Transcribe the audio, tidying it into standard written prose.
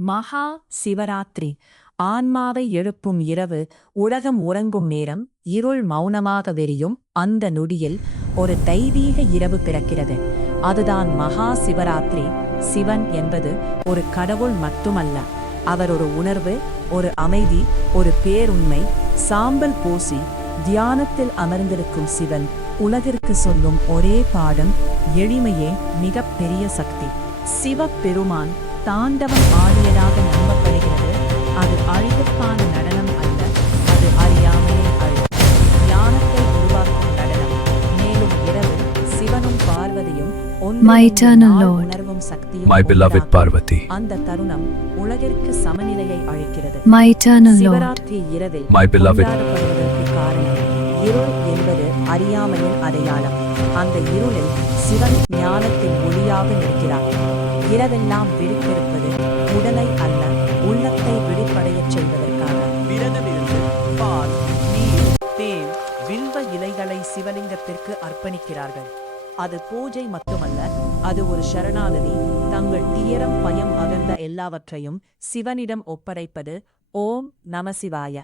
மகா சிவராத்திரி ஆன்மாவை எழுப்பும் இரவு. உலகம் உறங்கும் நேரம், இருள் மௌனமாக வெறியும் அந்த நொடியில் ஒரு தெய்வீக இரவு பிறக்கிறது. அதுதான் மகா சிவராத்திரி. சிவன் என்பது ஒரு கடவுள் மட்டுமல்ல, அவர் ஒரு உணர்வு, ஒரு அமைதி, ஒரு பேருண்மை. சாம்பல் பூசி தியானத்தில் அமர்ந்திருக்கும் சிவன் உலகிற்கு சொல்லும் ஒரே பாடம், எளிமையே மிகப் பெரிய சக்தி. சிவபெருமான் தாண்டவம் ஆடியதாக நம்பப்படுகிறது. அது அழிவுக்கான நடனம் அல்ல, அது அறியாமையின் அழி, ஞானத்தை உருவாக்கும் நடனம். மேலும் இரவு சிவனும் பார்வதியும் உணர்வும் சக்தியும் My beloved Parvati, அந்த தருணம் உலகிற்கு சமநிலையை அளிக்கிறது. சிவராத்திரி இரவில் My beloved கொண்டாடப்படுவதற்கு காரணம், இருள் என்பது அறியாமையின் அடையாளம். அந்த இருளில் சிவன் ஞானத்தின் ஒளியாக நிற்கிறார். இரவெல்லாம் விழித்திருப்பது உடலை அல்ல, உள்ளத்தை விழிப்படையச் செய்வதற்காக. விரதமிருந்து பால், நீர், தேன், வில்வ இலைகளை சிவலிங்கத்திற்கு அர்ப்பணிக்கிறார்கள். அது பூஜை மட்டுமல்ல, அது ஒரு சரணாகதி. தங்கள் துயரம், பயம் அகன்ற எல்லாவற்றையும் சிவனிடம் ஒப்படைப்பது. ஓம் நம சிவாய.